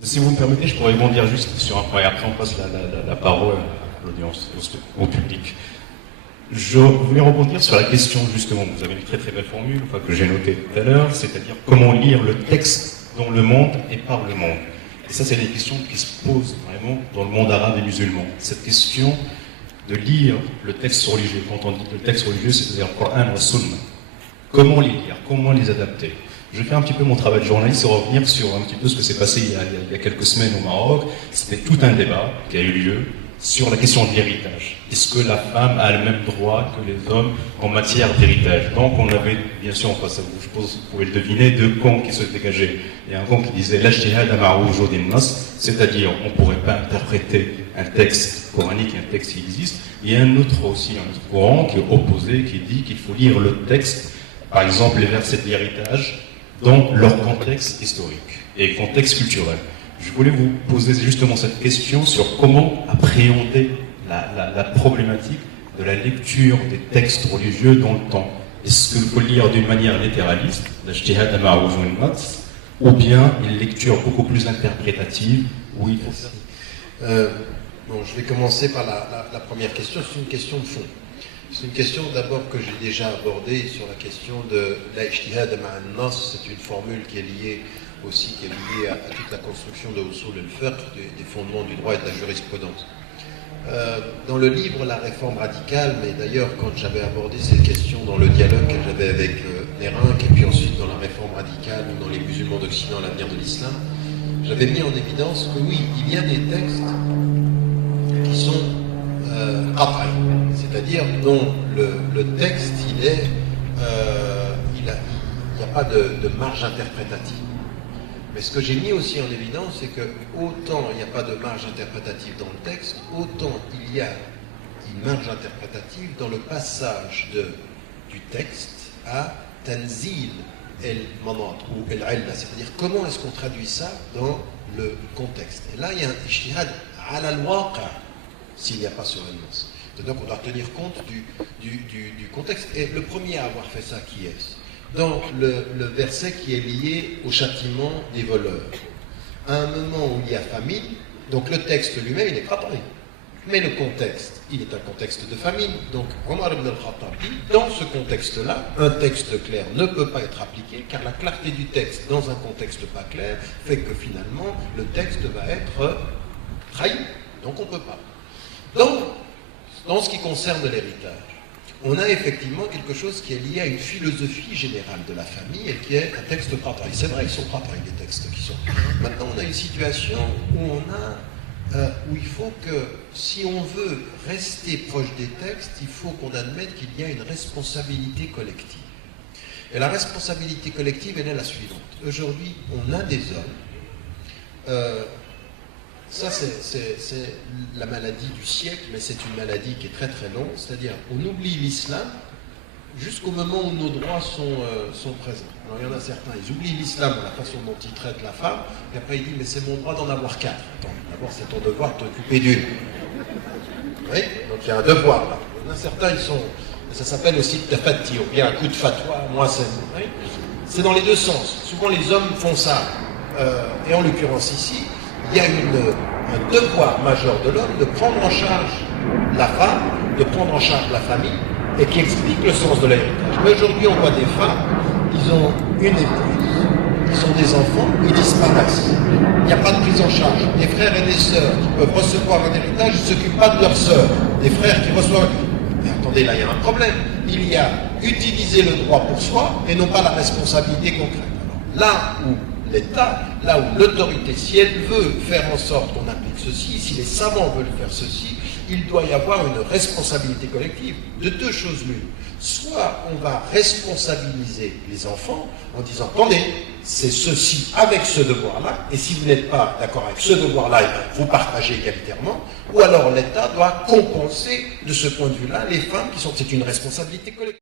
Si vous me permettez, je pourrais rebondir juste sur un point et après on passe la parole à l'audience, au public. Je voulais rebondir sur la question justement, vous avez une très très belle formule que j'ai notée tout à l'heure, c'est-à-dire comment lire le texte dans le monde et par le monde. Et ça c'est des questions qui se posent vraiment dans le monde arabe et musulman. Cette question de lire le texte religieux, quand on dit le texte religieux, c'est-à-dire le Coran ou le Sunna. Comment les lire, comment les adapter. Je fais un petit peu mon travail de journaliste et revenir sur un petit peu ce que s'est passé il y a quelques semaines au Maroc. C'était tout un débat qui a eu lieu sur la question de l'héritage. Est-ce que la femme a le même droit que les hommes en matière d'héritage? Donc on avait, bien sûr, je pense que vous pouvez le deviner, deux camps qui se dégageaient. Il y a un camp qui disait l'ajtihad amarouj din nas, c'est-à-dire on ne pourrait pas interpréter un texte coranique, un texte qui existe. Il y a un autre courant qui est opposé, qui dit qu'il faut lire le texte, par exemple les versets de l'héritage, dans leur contexte historique et contexte culturel. Je voulais vous poser justement cette question sur comment appréhender la problématique de la lecture des textes religieux dans le temps. Est-ce qu'il faut le lire d'une manière littéraliste, l'ajtihad amarouj din nas, ou bien une lecture beaucoup plus interprétative où il faut... Bon, je vais commencer par la première question. C'est une question de fond. C'est une question d'abord que j'ai déjà abordée sur la question de l'ijtihad ma'an nas. C'est une formule qui est liée aussi, qui est liée à toute la construction de Usul al-Fiqh, des fondements du droit et de la jurisprudence. Dans le livre La réforme radicale, mais d'ailleurs quand j'avais abordé cette question dans le dialogue que j'avais avec Nérinck, et puis ensuite dans la réforme radicale ou dans les musulmans d'Occident, l'avenir de l'islam, j'avais mis en évidence que oui, il y a des textes qui sont qat'i, c'est-à-dire dont le texte, il n'y a pas de marge interprétative. Mais ce que j'ai mis aussi en évidence, c'est que autant il n'y a pas de marge interprétative dans le texte, autant il y a une marge interprétative dans le passage du texte à tanzil el-manat ou el-illa, c'est-à-dire comment est-ce qu'on traduit ça dans le contexte. Et là, il y a un ijtihad ala al-waqi' s'il n'y a pas sur el-nas. Donc on doit tenir compte du contexte. Et le premier à avoir fait ça, qui est-ce? Dans le verset qui est lié au châtiment des voleurs. À un moment où il y a famine, donc le texte lui-même, il est qat'i. Mais le contexte, il est un contexte de famine. Donc Omar ibn al-Khattab dit, dans ce contexte-là, un texte clair ne peut pas être appliqué, car la clarté du texte dans un contexte pas clair fait que finalement, le texte va être trahi. Donc on ne peut pas. Donc, dans ce qui concerne l'héritage, on a effectivement quelque chose qui est lié à une philosophie générale de la famille et qui est un texte qat'i. C'est vrai qu'ils sont qat'i, les textes qui sont. Maintenant, on a une situation où où il faut que, si on veut rester proche des textes, il faut qu'on admette qu'il y a une responsabilité collective. Et la responsabilité collective, elle est la suivante. Aujourd'hui, on a des hommes. Ça, c'est la maladie du siècle, mais c'est une maladie qui est très très longue, c'est-à-dire on oublie l'islam jusqu'au moment où nos droits sont présents. Alors il y en a certains, ils oublient l'islam dans la façon dont ils traitent la femme, et après ils disent mais c'est mon droit d'en avoir 4. Attends, d'abord c'est ton devoir de t'occuper d'une. Oui, donc il y a un devoir là. Il y en a certains, ça s'appelle aussi tafati, ou bien un coup de fatwa, moi c'est dans les deux sens. Souvent les hommes font ça, et en l'occurrence ici, il y a un devoir majeur de l'homme de prendre en charge la femme, de prendre en charge la famille, et qui explique le sens de l'héritage. Mais aujourd'hui, on voit des femmes, ils ont une épouse, ils ont des enfants, ils disparaissent. Il n'y a pas de prise en charge. Des frères et des sœurs qui peuvent recevoir un héritage, ils ne s'occupent pas de leurs sœurs. Des frères qui reçoivent... Mais attendez, là, il y a un problème. Il y a utiliser le droit pour soi, et non pas la responsabilité concrète. Alors, là où l'État, là où l'autorité, si elle veut faire en sorte qu'on applique ceci, si les savants veulent faire ceci, il doit y avoir une responsabilité collective de deux choses l'une. Soit on va responsabiliser les enfants en disant, attendez, c'est ceci avec ce devoir-là, et si vous n'êtes pas d'accord avec ce devoir-là, vous partagez égalitairement, ou alors l'État doit compenser de ce point de vue-là les femmes qui sont, c'est une responsabilité collective.